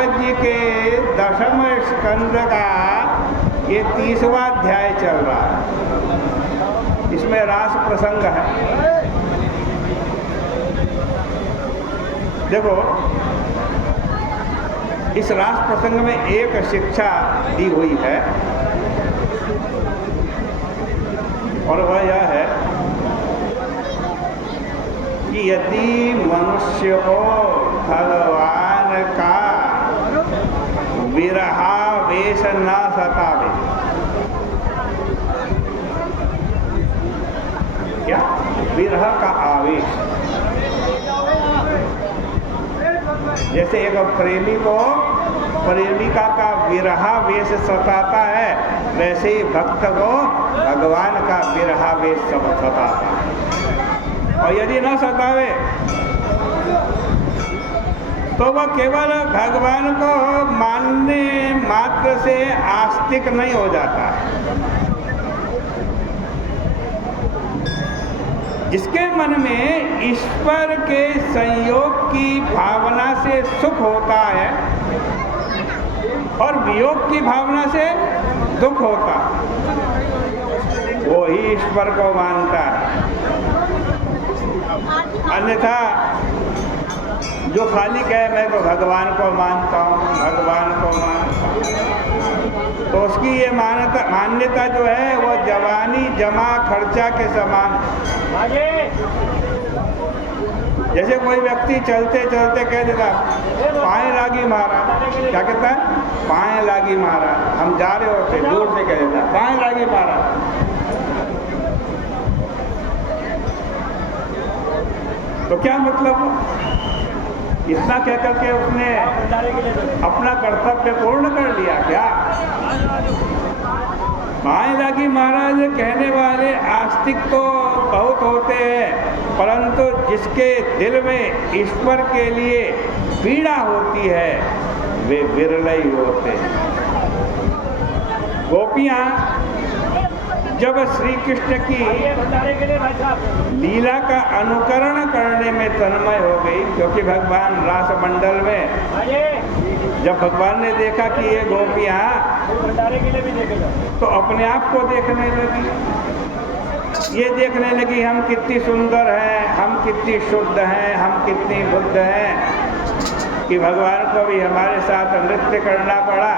भागवत जी के 10वें स्कंद का ये 30वां अध्याय चल रहा है। इसमें रास प्रसंग है। देखो, इस रास प्रसंग में एक शिक्षा दी हुई है और वह यह है कि यदि मनुष्य को भगवान का विरहावेश न सतावे, क्या विरह का आवेश, जैसे एक प्रेमी को प्रेमिका का विरहावेश सताता है, वैसे ही भक्त को भगवान का विरहावेश सताता है। और यदि न सतावे तो वह केवल भगवान को मानने मात्र से आस्तिक नहीं हो जाता है। जिसके मन में ईश्वर के संयोग की भावना से सुख होता है और वियोग की भावना से दुख होता है, वो ही ईश्वर को मानता है। अन्यथा जो खाली कहे मैं तो भगवान को मानता हूँ, भगवान को मानता हूँ, तो उसकी ये मान्यता जो है वो जवानी जमा खर्चा के समान। जैसे कोई व्यक्ति चलते चलते कह देता पाए लागी मारा, क्या कहता है? पाए लागी मारा। हम जा रहे होते दूर से कह देता पाए लागी मारा। तो क्या मतलब? इतना कह करके उसने अपना कर्तव्य पूर्ण कर लिया क्या? पाए लागी महाराज कहने वाले आस्तिक तो बहुत होते हैं, परंतु जिसके दिल में ईश्वर के लिए पीड़ा होती है वे विरले ही होते हैं। गोपियाँ जब श्री कृष्ण की लीला का अनुकरण करने में तन्मय हो गई, क्योंकि भगवान रास मंडल में जब भगवान ने देखा कि ये गोपियाँ तो अपने आप को देखने लगी, ये देखने लगी हम कितनी सुंदर हैं, हम कितनी शुद्ध हैं, हम कितनी बुद्ध हैं, कि भगवान को भी हमारे साथ नृत्य करना पड़ा।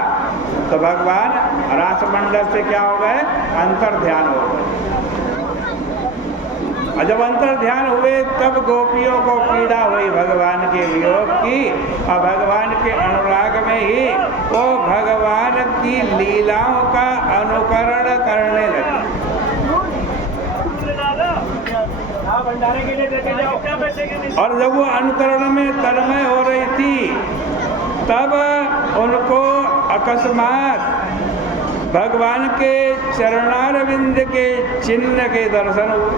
तो भगवान रास मंडल से क्या हो गए? अंतर ध्यान हो गए। और जब अंतर ध्यान हुए तब गोपियों को पीड़ा हुई भगवान के वियोग की, और भगवान के अनुराग में ही वो भगवान की लीलाओं का अनुकरण करने लगी। और जब वो अनुकरण में तन्मय हो रही थी तब उनको अकस्मात भगवान के चरणारविंद के चिन्ह के दर्शन हुए।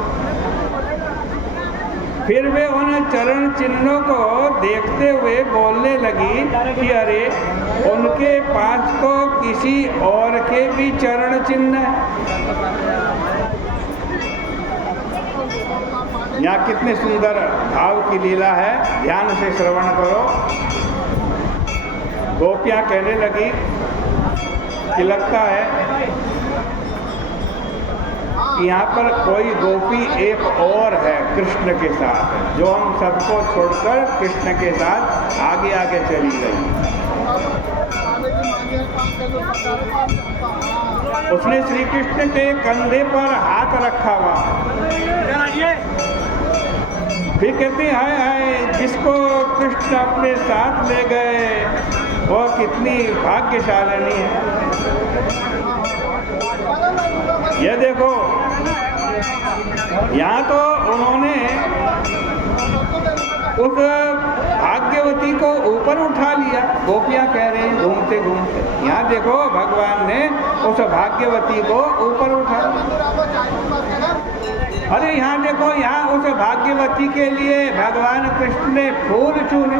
फिर वे उन चरण चिन्हों को देखते हुए बोलने लगी कि अरे उनके पास तो किसी और के भी चरण चिन्ह है। यहाँ कितने सुंदर भाव की लीला है, ध्यान से श्रवण करो। गोपियाँ कहने लगी कि लगता है कि यहाँ पर कोई गोपी एक और है कृष्ण के साथ, जो हम सबको छोड़कर कृष्ण के साथ आगे आगे चली गई। उसने श्री कृष्ण के कंधे पर हाथ रखा हुआ। फिर कहती हाय हाय, जिसको कृष्ण अपने साथ ले गए वो कितनी भाग्यशालिनी है। ये देखो, यहाँ तो उन्होंने उस भाग्यवती को ऊपर उठा लिया, गोपियाँ कह रहे हैं घूमते घूमते। यहाँ देखो भगवान ने उस भाग्यवती को ऊपर उठा। अरे यहाँ देखो, यहाँ उस भाग्यवती के लिए भगवान कृष्ण ने फूल चुने।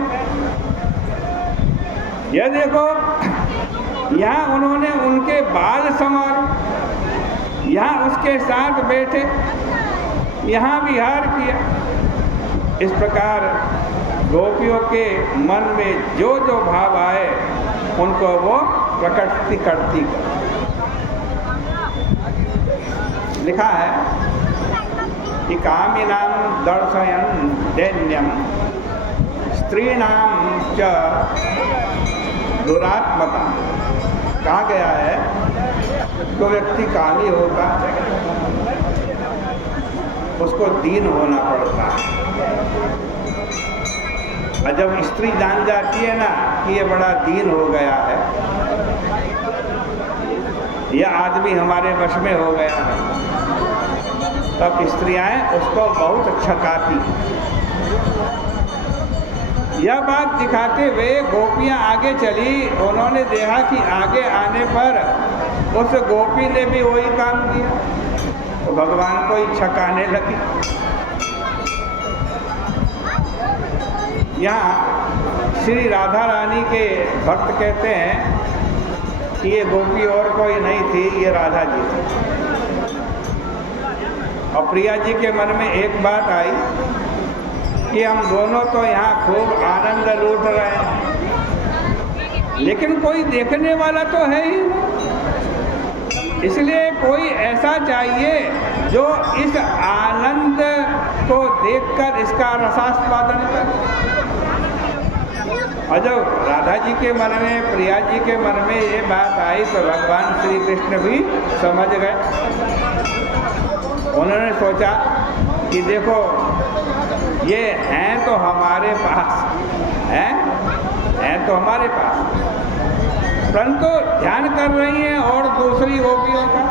यह देखो, यहाँ उन्होंने उनके बाल संवारे, यहाँ उसके साथ बैठे, यहाँ विहार किया। इस प्रकार गोपियों के मन में जो जो भाव आए उनको वो प्रकट करती। लिखा है कि कामिनां दर्शयन् दैन्यं स्त्रीणां च दुरात्मता। कहा गया है तो व्यक्ति कामी होगा, उसको दीन होना पड़ता है। और जब स्त्री जान जाती है ना कि ये बड़ा दीन हो गया है, यह आदमी हमारे वश में हो गया है, तब स्त्रियां उसको बहुत छकाती। यह बात दिखाते हुए गोपियां आगे चली। उन्होंने देखा कि आगे आने पर उस गोपी ने भी वही काम किया, तो भगवान को ही छकाने लगी। यहाँ श्री राधा रानी के भक्त कहते हैं कि ये गोपी और कोई नहीं थी, ये राधा जी थी। और प्रिया जी के मन में एक बात आई कि हम दोनों तो यहाँ खूब आनंद लूट रहे हैं, लेकिन कोई देखने वाला तो है ही नहीं। इसलिए कोई ऐसा चाहिए जो इस आनंद को देखकर इसका रसास्वादन करे। और जब राधा जी के मन में, प्रिया जी के मन में ये बात आई तो भगवान श्री कृष्ण भी समझ गए। उन्होंने सोचा कि देखो ये हैं तो हमारे पास, हैं तो हमारे पास, परंतु ध्यान कर रही हैं और दूसरी गोपियों का।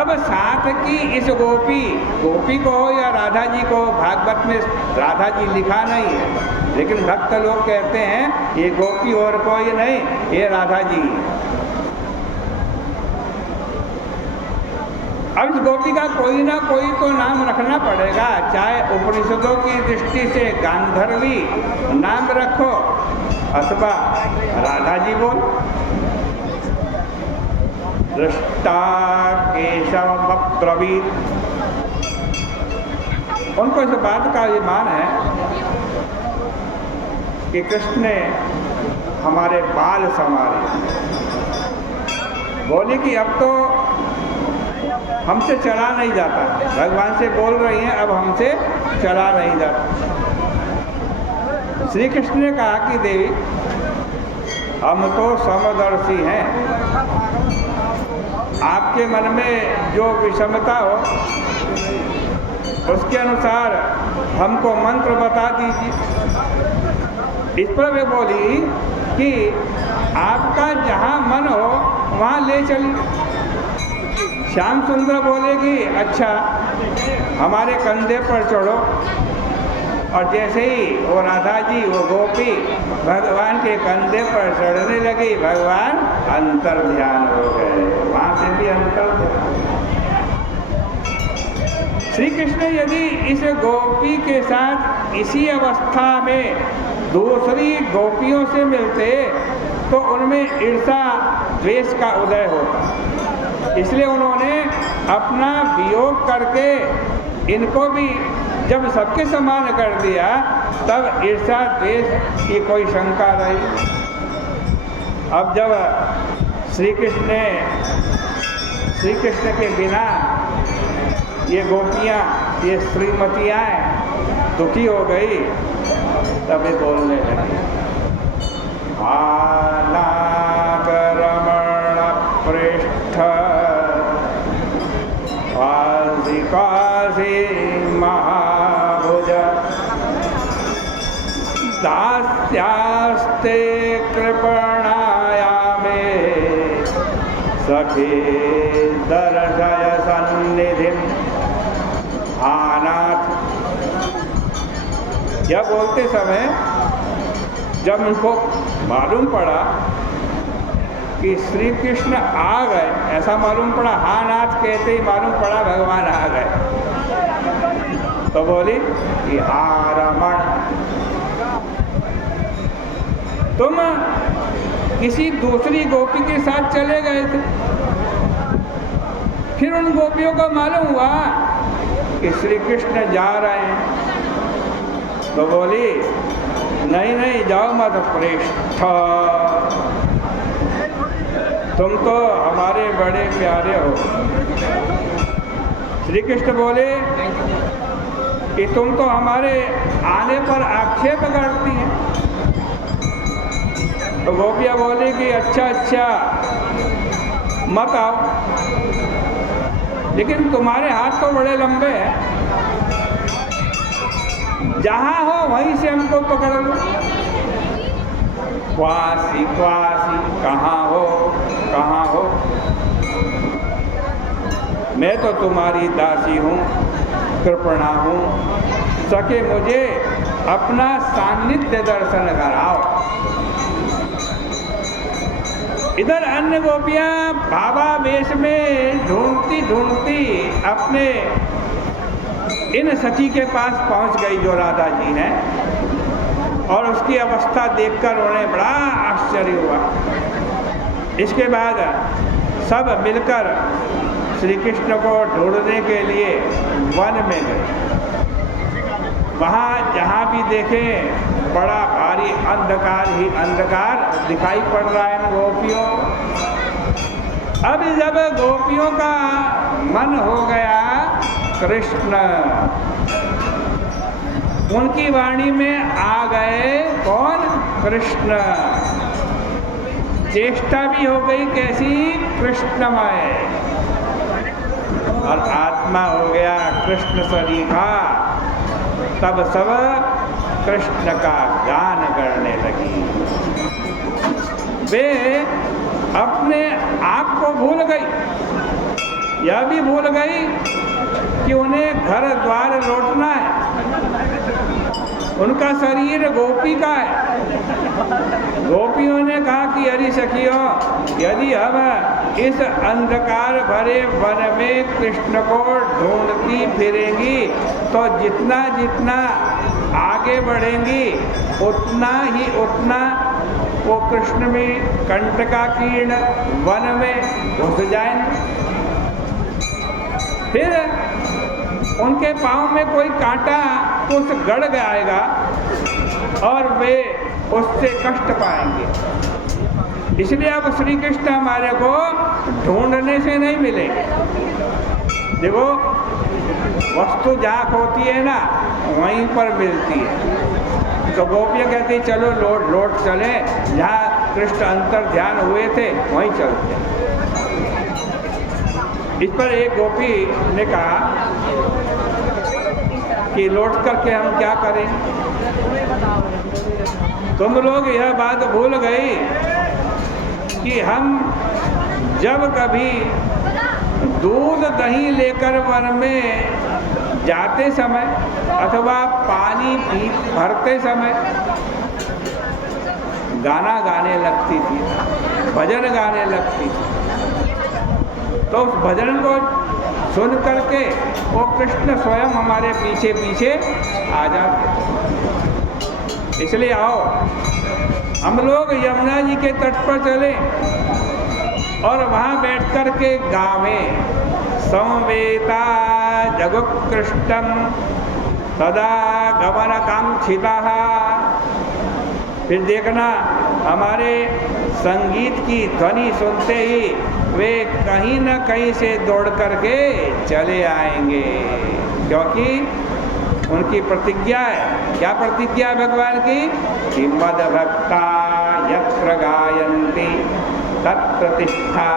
अब साथ की इस गोपी को या राधा जी को, भागवत में राधा जी लिखा नहीं है, लेकिन भक्त लोग कहते हैं ये गोपी और कोई नहीं, ये राधा जी। अब इस गोपी का कोई ना कोई तो नाम रखना पड़ेगा, चाहे उपनिषदों की दृष्टि से गांधर्वी नाम रखो अथवा राधा जी बोल। दृष्टा केशव ब्रवीत, उनको इस बात का अभिमान है कि कृष्ण ने हमारे बाल संवारे। बोले कि अब तो हमसे चला नहीं जाता, भगवान से बोल रही हैं अब हमसे चला नहीं जाता। श्री कृष्ण ने कहा कि देवी हम तो समदर्शी हैं, आपके मन में जो विषमता हो उसके अनुसार हमको मंत्र बता दीजिए। इस पर वे बोली कि आपका जहाँ मन हो वहाँ ले चलिए। श्याम सुंदर बोलेगी अच्छा हमारे कंधे पर चढ़ो, और जैसे ही वो राधा जी, वो गोपी भगवान के कंधे पर चढ़ने लगी, भगवान अंतर ध्यान हो गए। वहाँ से भी अंतर ध्यान। श्री कृष्ण यदि इस गोपी के साथ इसी अवस्था में दूसरी गोपियों से मिलते तो उनमें ईर्षा द्वेष का उदय होता। इसलिए उन्होंने अपना वियोग करके इनको भी जब सबके समान कर दिया, तब ईर्षा द्वेष की कोई शंका रही। अब जब श्री कृष्ण के बिना ये गोपियाँ, ये श्रीमतियाँ दुखी हो गई, तभी बोलने लगी आनागरमण पृष्ठ काशी महाभुज दास्यास्ते कृपणाया मे सखी दर्शय सन्निधिं। आनाथ, यह बोलते समय जब उनको मालूम पड़ा कि श्री कृष्ण आ गए, ऐसा मालूम पड़ा, हाँ नाथ कहते ही मालूम पड़ा भगवान आ गए, तो बोली कि हाँ रमण, तुम किसी दूसरी गोपी के साथ चले गए थे। फिर उन गोपियों को मालूम हुआ कि श्री कृष्ण जा रहे हैं, तो बोली नहीं नहीं जाओ मत पृष्ठ, तुम तो हमारे बड़े प्यारे हो। श्री कृष्ण बोले कि तुम तो हमारे आने पर आक्षेप करती हैं। तो गोपियाँ बोली कि अच्छा अच्छा मत आओ, लेकिन तुम्हारे हाथ तो बड़े लंबे हैं, जहाँ हो वहीं से हमको पकड़ लो। क्वासी क्वासी, कहाँ हो कहाँ हो, मैं तो तुम्हारी दासी हूँ, कृपणा हूँ, सके मुझे अपना सान्निध्य दर्शन कराओ। इधर अन्य गोपियाँ भावावेश में ढूंढती ढूंढती अपने इन सखी के पास पहुंच गई जो राधा जी हैं, और उसकी अवस्था देखकर उन्हें बड़ा आश्चर्य हुआ। इसके बाद सब मिलकर श्री कृष्ण को ढूंढने के लिए वन में गए। वहाँ जहाँ भी देखें बड़ा भारी अंधकार ही अंधकार दिखाई पड़ रहा है इन गोपियों। अब जब गोपियों का मन हो गया कृष्ण, उनकी वाणी में आ गए कौन? कृष्ण। चेष्टा भी हो गई कैसी? कृष्णमय, और आत्मा हो गया कृष्ण सरीखा। तब सब कृष्ण का गान करने लगी। वे अपने आप को भूल गई, यह भी भूल गई कि उन्हें घर द्वार लौटना है। उनका शरीर गोपी का है। गोपियों ने कहा कि अरे सखियों, यदि हम इस अंधकार भरे वन में कृष्ण को ढूंढती फिरेंगी तो जितना जितना आगे बढ़ेंगी उतना वो कृष्ण में कंटकाकीर्ण वन में घुस जाएंगे। फिर उनके पाँव में कोई कांटा कुछ गड़ जाएगा और वे उससे कष्ट पाएंगे। इसलिए अब श्री कृष्ण हमारे को ढूंढने से नहीं मिलेंगे। देखो, वस्तु जहाँ होती है ना वहीं पर मिलती है। तो गोपियाँ कहती चलो लौट चले, जहाँ कृष्ण अंतर ध्यान हुए थे वहीं चलते। इस पर एक गोपी ने कहा कि लौट करके हम क्या करें? तुम लोग यह बात भूल गई कि हम जब कभी दूध दही लेकर वन में जाते समय अथवा पानी भरते समय गाना गाने लगती थी, भजन गाने लगती थी। तो उस भजन को सुन करके वो कृष्ण स्वयं हमारे पीछे पीछे आ जाते। इसलिए आओ हम लोग यमुना जी के तट पर चले और वहाँ बैठ कर के गावें संवेता जगुत्कृष्टम सदा गमनकांक्षिता। फिर देखना हमारे संगीत की ध्वनि सुनते ही वे कहीं न कहीं से दौड़ करके चले आएंगे, क्योंकि उनकी प्रतिज्ञा है। क्या प्रतिज्ञा है भगवान की? कि मद भक्ता यत्र गायन्ति तत्प्रतिष्ठा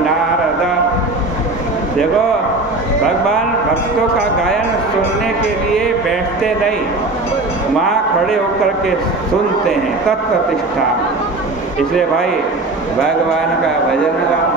नारद। देखो, भगवान भक्तों का गायन सुनने के लिए बैठते नहीं, वहाँ खड़े होकर के सुनते हैं, तत्प्रतिष्ठा। इसलिए भाई भगवान का भजन गाओ।